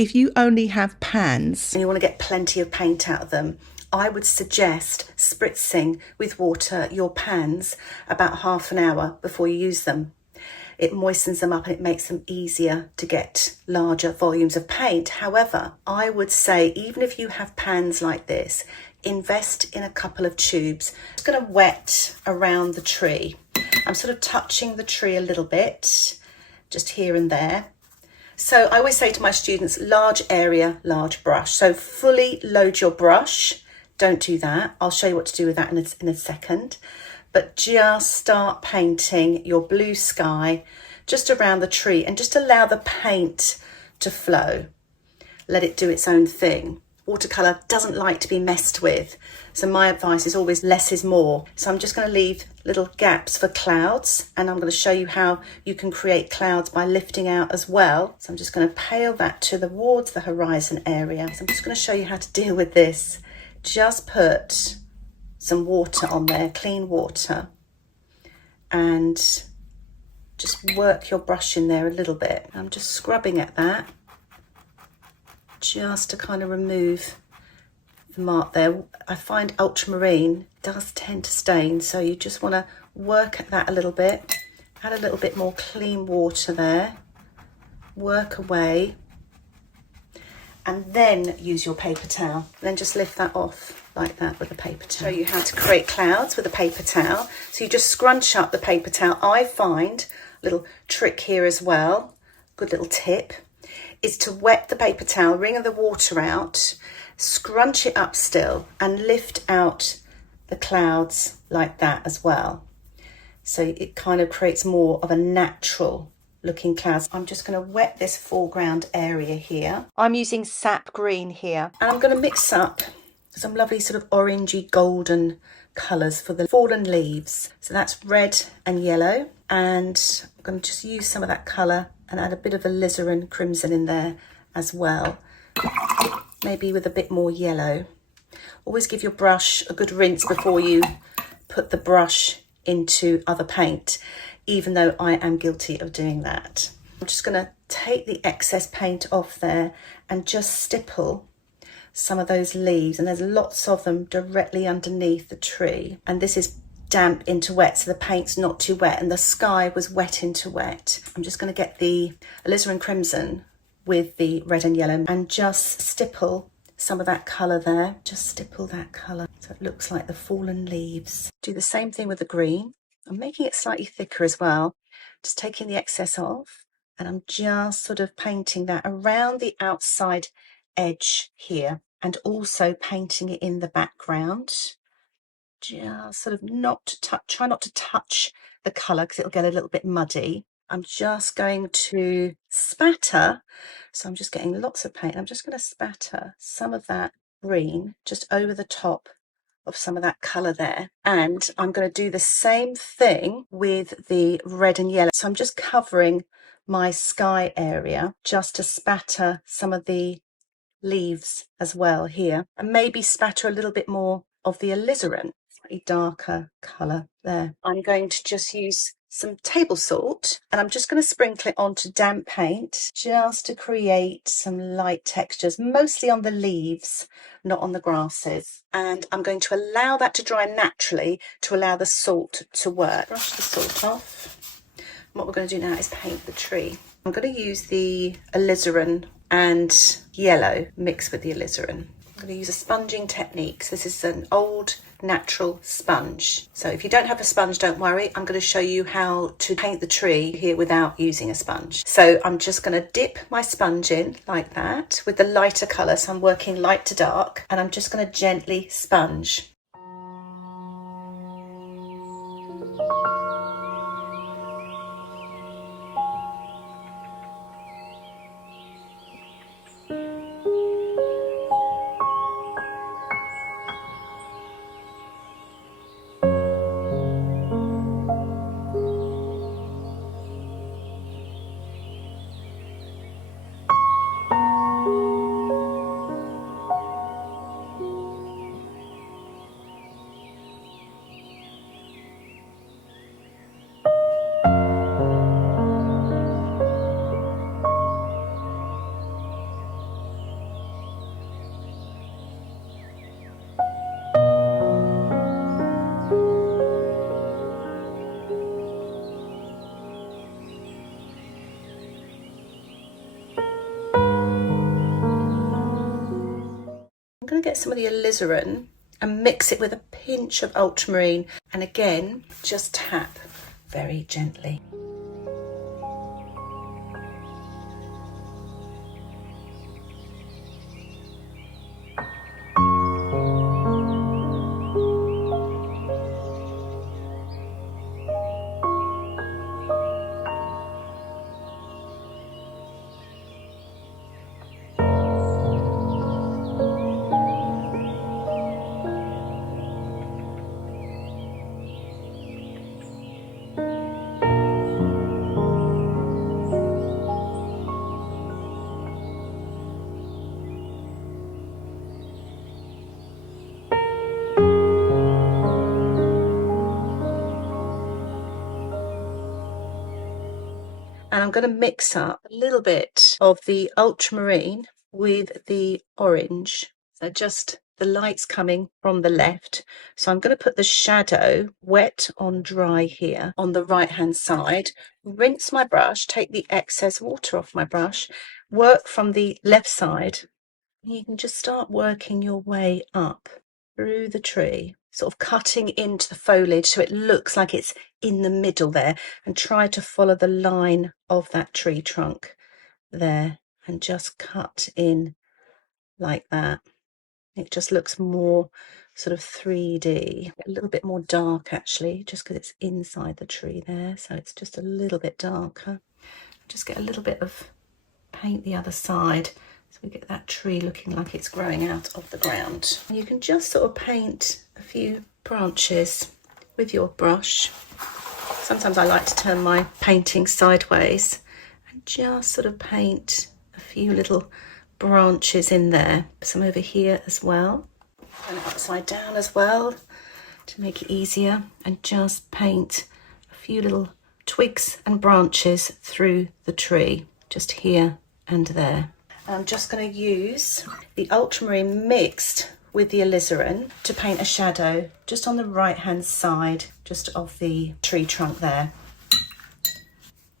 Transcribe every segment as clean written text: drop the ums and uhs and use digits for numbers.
if you only have pans and you want to get plenty of paint out of them, I would suggest spritzing with water your pans about half an hour before you use them. It moistens them up and it makes them easier to get larger volumes of paint. However, I would say even if you have pans like this, invest in a couple of tubes. It's going to wet around the tree. I'm sort of touching the tree a little bit, just here and there. So I always say to my students, large area, large brush. So fully load your brush. Don't do that. I'll show you what to do with that in a second. But just start painting your blue sky just around the tree and just allow the paint to flow. Let it do its own thing. Watercolour doesn't like to be messed with. So my advice is always less is more. So I'm just going to leave little gaps for clouds, and I'm going to show you how you can create clouds by lifting out as well. So I'm just going to pale that towards the horizon area. So I'm just going to show you how to deal with this. Just put some water on there, clean water, and just work your brush in there a little bit. I'm just scrubbing at that just to kind of remove the mark there. I find ultramarine does tend to stain, so you just want to work at that a little bit. Add a little bit more clean water there, work away, and then use your paper towel. Then just lift that off like that with a paper towel. Show you how to create clouds with a paper towel. So you just scrunch up the paper towel. I find a little trick here as well, good little tip, is to wet the paper towel, wring the water out, scrunch it up still, and lift out the clouds like that as well. So it kind of creates more of a natural looking clouds. I'm just going to wet this foreground area here. I'm using sap green here, and I'm going to mix up some lovely sort of orangey golden colours for the fallen leaves. So that's red and yellow, and I'm going to just use some of that colour and add a bit of alizarin crimson in there as well, maybe with a bit more yellow. Always give your brush a good rinse before you put the brush into other paint, even though I am guilty of doing that. I'm just going to take the excess paint off there and just stipple some of those leaves, and there's lots of them directly underneath the tree, and this is damp into wet, so the paint's not too wet, and the sky was wet into wet. I'm just going to get the alizarin crimson with the red and yellow and just stipple some of that colour there. Just stipple that colour so it looks like the fallen leaves. Do the same thing with the green. I'm making it slightly thicker as well, just taking the excess off, and I'm just sort of painting that around the outside edge here, and also painting it in the background. Just sort of try not to touch the colour because it'll get a little bit muddy. I'm just going to spatter, so I'm just getting lots of paint. I'm just going to spatter some of that green just over the top of some of that colour there, and I'm going to do the same thing with the red and yellow. So I'm just covering my sky area just to spatter some of the leaves as well here, and maybe spatter a little bit more of the alizarin, slightly darker colour there. I'm going to just use some table salt, and I'm just going to sprinkle it onto damp paint just to create some light textures, mostly on the leaves, not on the grasses. And I'm going to allow that to dry naturally to allow the salt to work. Brush the salt off. What we're going to do now is paint the tree. I'm going to use the alizarin and yellow mixed with the alizarin. I'm going to use a sponging technique. So this is an old natural sponge. So if you don't have a sponge, don't worry. I'm going to show you how to paint the tree here without using a sponge. So I'm just going to dip my sponge in like that with the lighter colour. So I'm working light to dark, and I'm just going to gently sponge. going to get some of the alizarin and mix it with a pinch of ultramarine, and again just tap very gently. And I'm going to mix up a little bit of the ultramarine with the orange. So just the light's coming from the left. So I'm going to put the shadow wet on dry here on the right hand side. Rinse my brush, take the excess water off my brush, work from the left side. You can just start working your way up through the tree, sort of cutting into the foliage so it looks like it's in the middle there, and try to follow the line of that tree trunk there and just cut in like that. It just looks more sort of 3D, a little bit more dark actually, just because it's inside the tree there, so it's just a little bit darker. Just get a little bit of paint the other side so we get that tree looking like it's growing out of the ground. You can just sort of paint a few branches with your brush. Sometimes I like to turn my painting sideways and just sort of paint a few little branches in there. Some over here as well, and upside down as well to make it easier, and just paint a few little twigs and branches through the tree, just here and there. I'm just going to use the ultramarine mixed with the alizarin to paint a shadow just on the right hand side, just of the tree trunk there.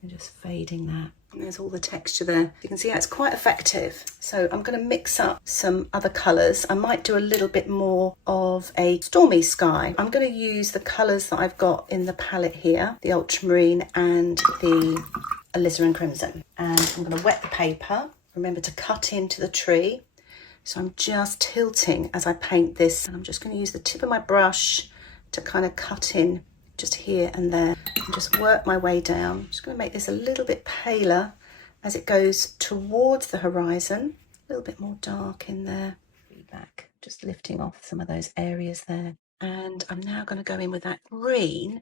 And just fading that. And there's all the texture there. You can see how it's quite effective. So I'm going to mix up some other colours. I might do a little bit more of a stormy sky. I'm going to use the colours that I've got in the palette here, the ultramarine and the alizarin crimson. And I'm going to wet the paper. Remember to cut into the tree. So I'm just tilting as I paint this, and I'm just going to use the tip of my brush to kind of cut in just here and there, and just work my way down. I'm just going to make this a little bit paler as it goes towards the horizon, a little bit more dark in there. Back, just lifting off some of those areas there. And I'm now going to go in with that green,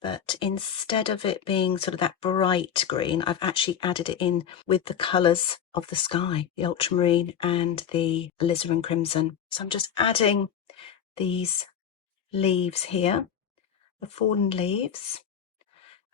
but instead of it being sort of that bright green, I've actually added it in with the colours of the sky, the ultramarine and the alizarin crimson. So I'm just adding these leaves here, the fallen leaves,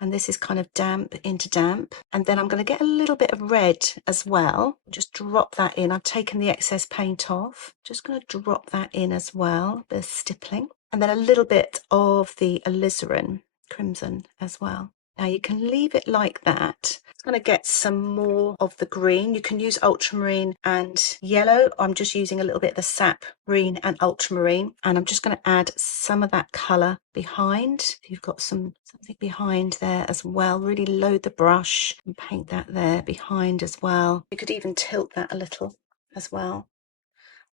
and this is kind of damp into damp. And then I'm going to get a little bit of red as well, just drop that in. I've taken the excess paint off, just going to drop that in as well, a bit of stippling, and then a little bit of the alizarin crimson as well. Now you can leave it like that. It's going to get some more of the green. You can use ultramarine and yellow. I'm just using a little bit of the sap green and ultramarine, and I'm just going to add some of that colour behind. You've got something behind there as well. Really load the brush and paint that there behind as well. You could even tilt that a little as well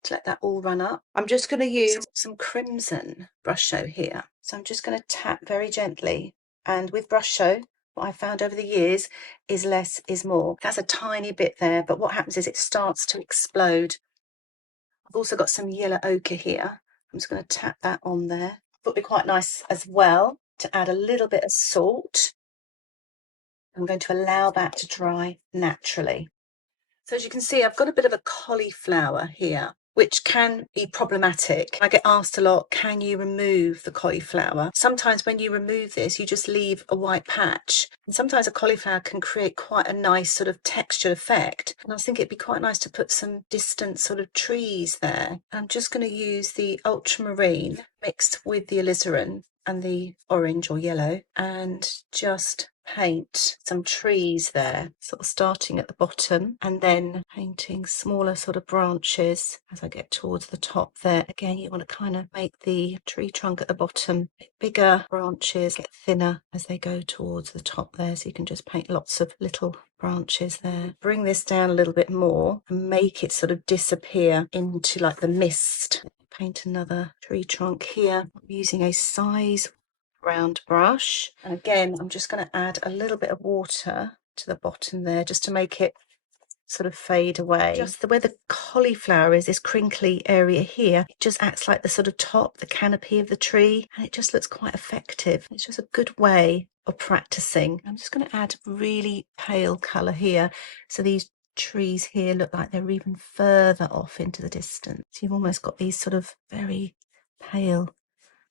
to let that all run up. I'm just going to use some crimson Brusho here. So I'm just going to tap very gently. And with Brusho, what I found over the years is less is more. That's a tiny bit there, but what happens is it starts to explode. I've also got some yellow ochre here. I'm just going to tap that on there. It would be quite nice as well to add a little bit of salt. I'm going to allow that to dry naturally. So as you can see, I've got a bit of a cauliflower here, which can be problematic. I get asked a lot, can you remove the cauliflower? Sometimes when you remove this, you just leave a white patch. And sometimes a cauliflower can create quite a nice sort of textured effect. And I was thinking it'd be quite nice to put some distant sort of trees there. I'm just going to use the ultramarine mixed with the alizarin and the orange or yellow, and just paint some trees there, sort of starting at the bottom and then painting smaller sort of branches as I get towards the top there. Again, you want to kind of make the tree trunk at the bottom a bit bigger, branches get thinner as they go towards the top there, so you can just paint lots of little branches there. Bring this down a little bit more and make it sort of disappear into like the mist. Paint another tree trunk here. I'm using a size round brush, and again I'm just going to add a little bit of water to the bottom there just to make it sort of fade away. Just where the cauliflower is, this crinkly area here, it just acts like the sort of top, the canopy of the tree, and it just looks quite effective. It's just a good way of practicing. I'm just going to add really pale colour here, so these trees here look like they're even further off into the distance. So you've almost got these sort of very pale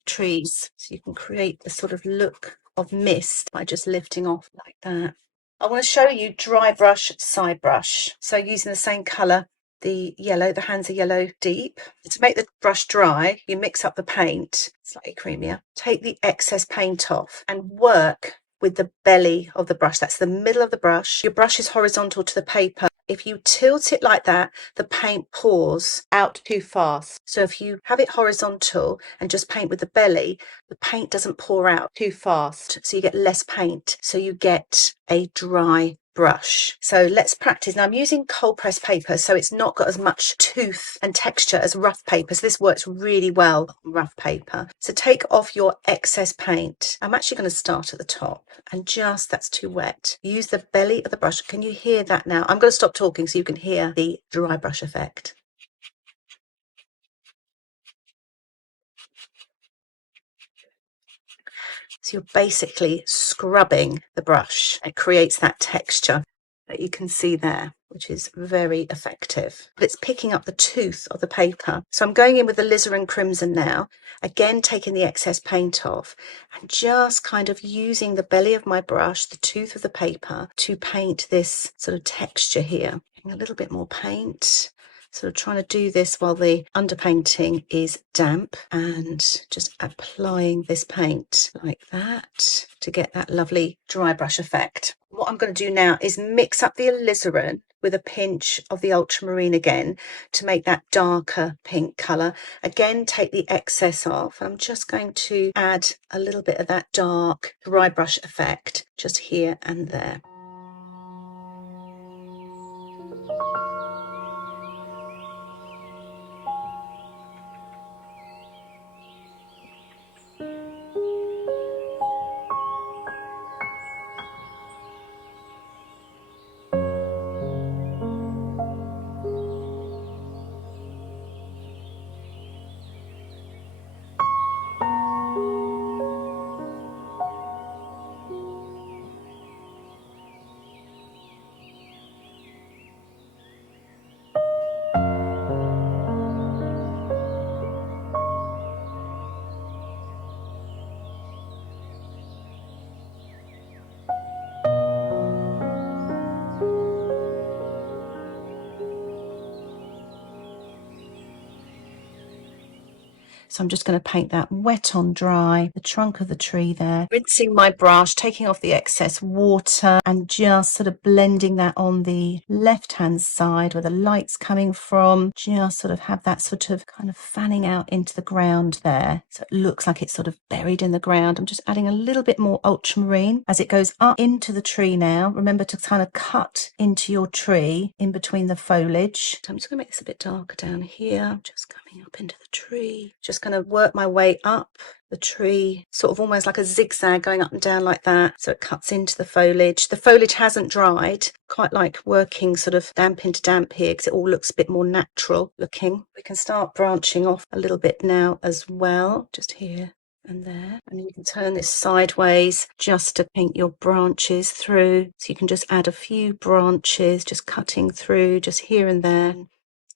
trees, so you can create the sort of look of mist by just lifting off like that. I want to show you dry brush, side brush. So using the same colour, the yellow, the Hansa yellow deep. To make the brush dry, you mix up the paint, slightly creamier. Take the excess paint off and work with the belly of the brush. That's the middle of the brush. Your brush is horizontal to the paper. If you tilt it like that, the paint pours out too fast. So if you have it horizontal and just paint with the belly, the paint doesn't pour out too fast. So you get less paint. So you get a dry brush. So let's practice. Now I'm using cold pressed paper, so it's not got as much tooth and texture as rough paper. So this works really well on rough paper. So take off your excess paint. I'm actually going to start at the top and just, that's too wet. Use the belly of the brush. Can you hear that now? I'm going to stop talking so you can hear the dry brush effect. So you're basically scrubbing the brush. It creates that texture that you can see there, which is very effective. But it's picking up the tooth of the paper. So I'm going in with the Alizarin Crimson now, again taking the excess paint off and just kind of using the belly of my brush, the tooth of the paper, to paint this sort of texture here. A little bit more paint. Sort of trying to do this while the underpainting is damp and just applying this paint like that to get that lovely dry brush effect. What I'm going to do now is mix up the alizarin with a pinch of the ultramarine again to make that darker pink colour. Again, take the excess off. I'm just going to add a little bit of that dark dry brush effect just here and there. So I'm just going to paint that wet on dry, the trunk of the tree there. Rinsing my brush, taking off the excess water and just sort of blending that on the left-hand side where the light's coming from. Just sort of have that sort of kind of fanning out into the ground there. So it looks like it's sort of buried in the ground. I'm just adding a little bit more ultramarine as it goes up into the tree now. Remember to kind of cut into your tree in between the foliage. So I'm just going to make this a bit darker down here. Just coming up into the tree. Just going to work my way up the tree, sort of almost like a zigzag going up and down like that, so it cuts into the foliage. The foliage hasn't dried. Quite like working sort of damp into damp here because it all looks a bit more natural looking. We can start branching off a little bit now as well, just here and there, and you can turn this sideways just to paint your branches through. So you can just add a few branches, just cutting through just here and there,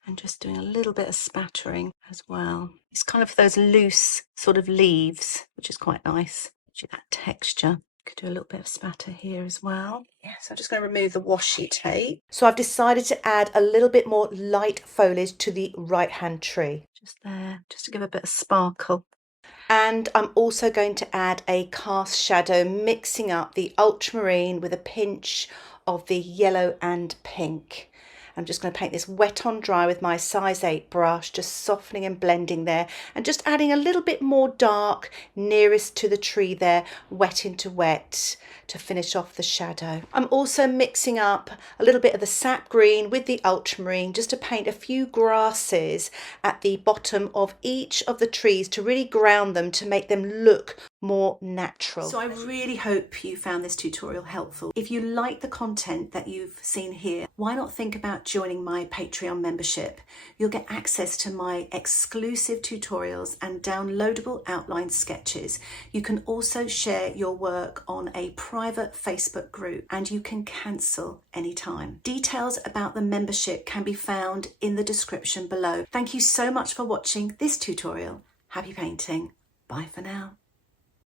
and just doing a little bit of spattering as well. It's kind of those loose sort of leaves, which is quite nice. That texture. Could do a little bit of spatter here as well. Yeah, so I'm just going to remove the washi tape. So I've decided to add a little bit more light foliage to the right hand tree. Just there, just to give a bit of sparkle. And I'm also going to add a cast shadow, mixing up the ultramarine with a pinch of the yellow and pink. I'm just going to paint this wet on dry with my size 8 brush, just softening and blending there, and just adding a little bit more dark nearest to the tree there, wet into wet, to finish off the shadow. I'm also mixing up a little bit of the sap green with the ultramarine, just to paint a few grasses at the bottom of each of the trees to really ground them, to make them look more natural. So I really hope you found this tutorial helpful. If you like the content that you've seen here, why not think about joining my Patreon membership? You'll get access to my exclusive tutorials and downloadable outline sketches. You can also share your work on a private Facebook group, and you can cancel anytime. Details about the membership can be found in the description below. Thank you so much for watching this tutorial. Happy painting. Bye for now.